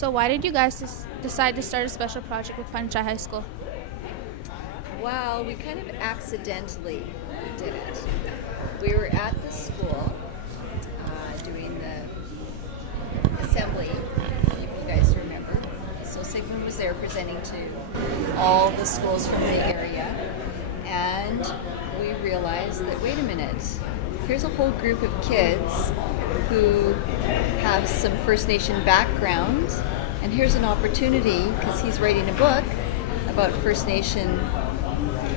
So why did you guys decide to start a special project with Pancha High School? Well, we kind of accidentally did it. We were at the school doing the assembly, if you guys remember. So Sigmund was there presenting to all the schools from the area, and we realized that, wait a minute, here's a whole group of kids who have some First Nation background, and here's an opportunity, because he's writing a book about First Nation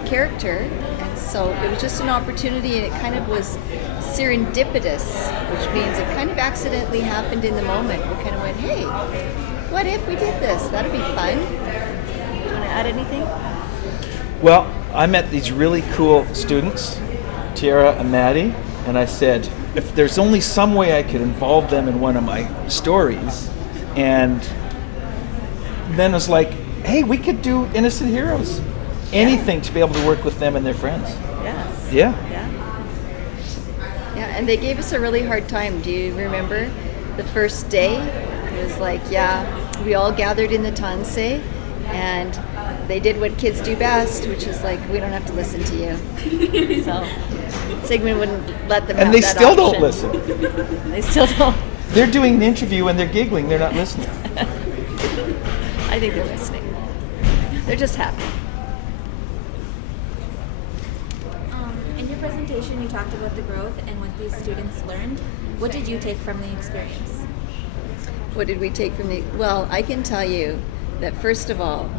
character, and so it was just an opportunity, and it kind of was serendipitous, which means it kind of accidentally happened in the moment. We kind of went, hey, what if we did this? That'd be fun. Do you want to add anything? Well, I met these really cool students, Tiara and Maddie, and I said, if there's only some way I could involve them in one of my stories, and then it was like, hey, we could do Innocent Heroes. Anything to be able to work with them and their friends. Yes. Yeah. Yeah, and they gave us a really hard time. Do you remember the first day? It was like, we all gathered in the Tansei, and they did what kids do best, which is like, we don't have to listen to you. So Sigmund wouldn't let them have that option. And they still don't listen. They still don't. They're doing an interview and they're giggling. They're not listening. I think they're listening. They're just happy. In your presentation, you talked about the growth and what these students learned. What did you take from the experience? What did we take from the... Well, I can tell you that, first of all,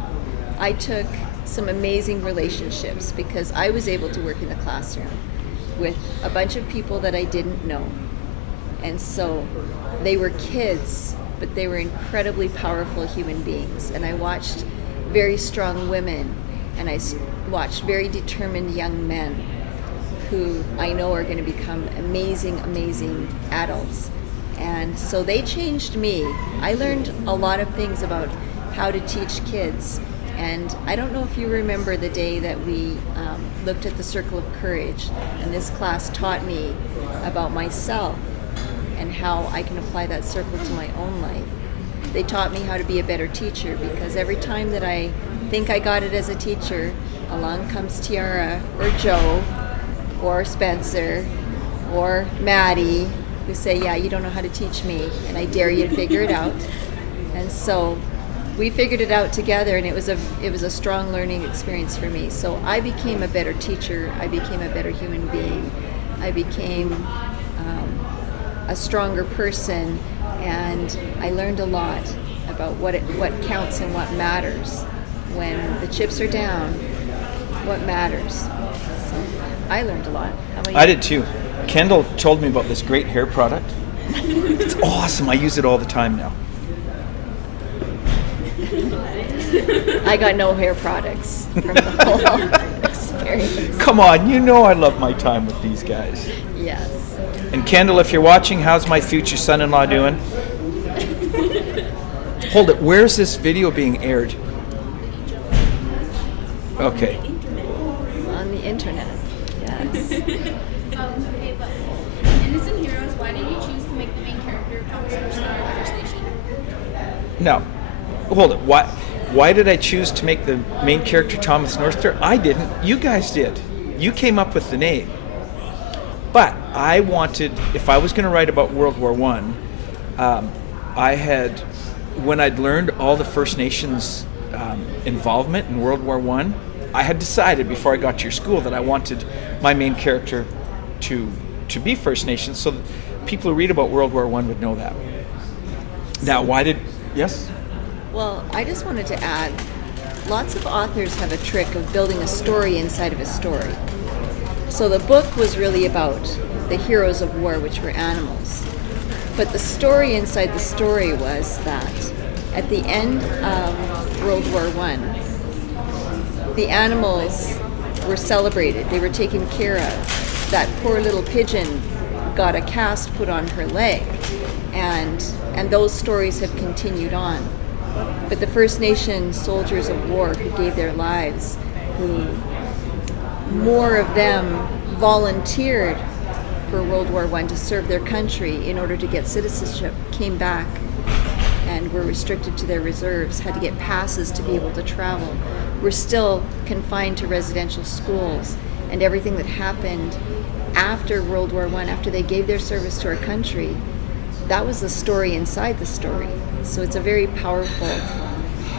I took some amazing relationships because I was able to work in the classroom with a bunch of people that I didn't know. And so they were kids, but they were incredibly powerful human beings. And I watched very strong women, and I watched very determined young men who I know are going to become amazing, amazing adults. And so they changed me. I learned a lot of things about how to teach kids. And I don't know if you remember the day that we looked at the Circle of Courage, and this class taught me about myself and how I can apply that circle to my own life. They taught me how to be a better teacher, because every time that I think I got it as a teacher, along comes Tiara or Joe or Spencer or Maddie, who say, yeah, you don't know how to teach me, and I dare you to figure it out. And so we figured it out together, and it was a strong learning experience for me. So I became a better teacher, I became a better human being, I became a stronger person, and I learned a lot about what counts and what matters. When the chips are down, what matters. So I learned a lot. How about you? I did too. Kendall told me about this great hair product. It's awesome. I use it all the time now. I got no hair products from the whole experience. Come on, you know I love my time with these guys. Yes. And Kendall, if you're watching, how's my future son-in-law doing? Hold it, where's this video being aired? Okay. On the internet, yes. Okay, but Innocent Heroes, why did you choose to make the main character Thomas Star of First Nation? No, hold it, why did I choose to make the main character Thomas Northstar? I didn't, you guys did. You came up with the name. But I wanted, if I was going to write about World War I had, when I'd learned all the First Nations involvement in World War I had decided before I got to your school that I wanted my main character to be First Nations, so that people who read about World War I would know that. Now, yes? Well, I just wanted to add, lots of authors have a trick of building a story inside of a story. So the book was really about the heroes of war, which were animals. But the story inside the story was that at the end of World War I, the animals were celebrated. They were taken care of. That poor little pigeon got a cast put on her leg, and those stories have continued on. But the First Nation soldiers of war who gave their lives, who more of them volunteered for World War I to serve their country in order to get citizenship, came back and were restricted to their reserves, had to get passes to be able to travel, were still confined to residential schools, and everything that happened after World War I, after they gave their service to our country, that was the story inside the story. So it's a very powerful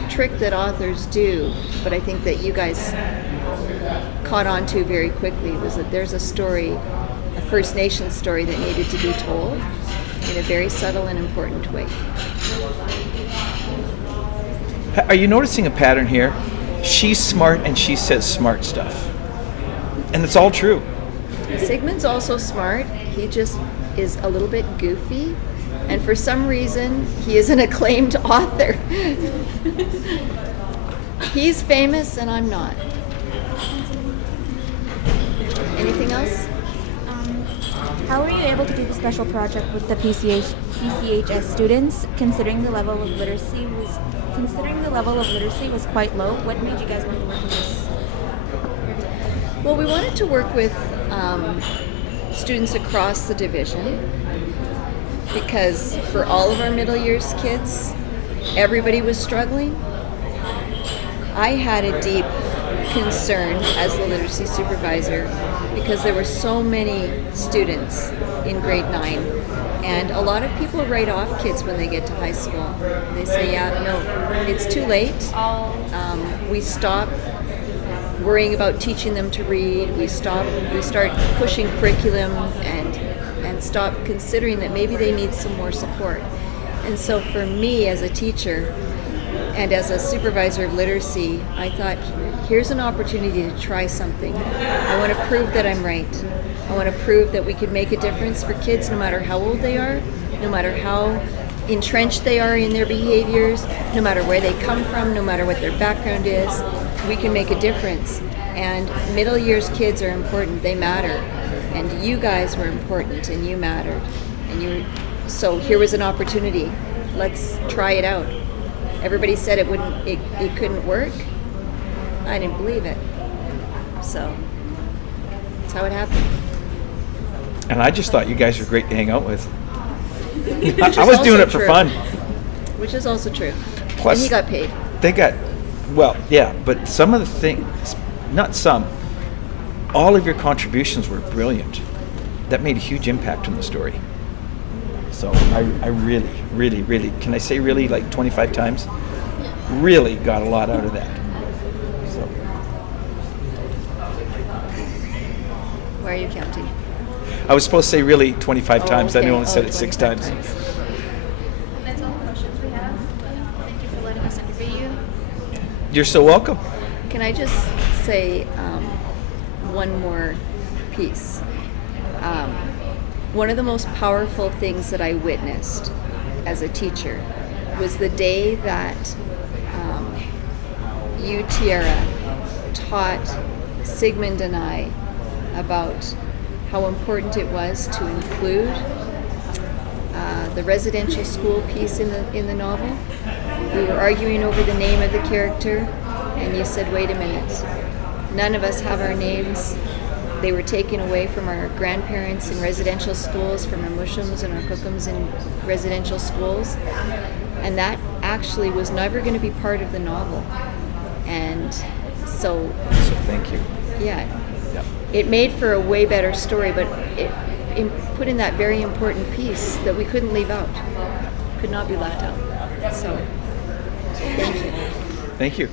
trick that authors do, but I think that you guys caught on to very quickly, was that there's a story, a First Nations story that needed to be told in a very subtle and important way. Are you noticing a pattern here? She's smart and she says smart stuff. And it's all true. Sigmund's also smart. He just is a little bit goofy. And for some reason, he is an acclaimed author. He's famous and I'm not. Anything else? How were you able to do the special project with the PCHS students, considering the level of literacy was quite low? What made you guys want to work with this? Well, we wanted to work with students across the division, because for all of our middle years kids, everybody was struggling. I had a deep concern as the literacy supervisor because there were so many students in grade 9, and a lot of people write off kids when they get to high school. They say, yeah, no, it's too late. We stop worrying about teaching them to read. We start pushing curriculum and stop considering that maybe they need some more support. And so for me as a teacher and as a supervisor of literacy, I thought, here's an opportunity to try something. I want to prove that I'm right. I want to prove that we could make a difference for kids no matter how old they are, no matter how entrenched they are in their behaviors, no matter where they come from, no matter what their background is. We can make a difference. And middle years kids are important. They matter. And you guys were important and you mattered. So here was an opportunity. Let's try it out. Everybody said it couldn't work. I didn't believe it. So that's how it happened. And I just thought you guys were great to hang out with. I was doing it for fun. Which is also true. Plus, and he got paid. They got, well, yeah, but some of the things, not some, all of your contributions were brilliant. That made a huge impact on the story. So I really, really, really, can I say really like 25 times? Really got a lot out of that. So. Why are you counting? I was supposed to say really 25 times. Okay. I only said it 6 times. That's all the questions we have. Thank you for letting us interview you. You're so welcome. Can I just say one more piece? One of the most powerful things that I witnessed as a teacher was the day that you, Tiara, taught Sigmund and I about how important it was to include the residential school piece in the novel. We were arguing over the name of the character, and you said, wait a minute, none of us have our names. They were taken away from our grandparents in residential schools, from our Mushums and our Cookums in residential schools. And that actually was never going to be part of the novel. And so thank you. Yeah. Yep. It made for a way better story, but it put in that very important piece that we couldn't leave out, could not be left out. So, thank you. Thank you.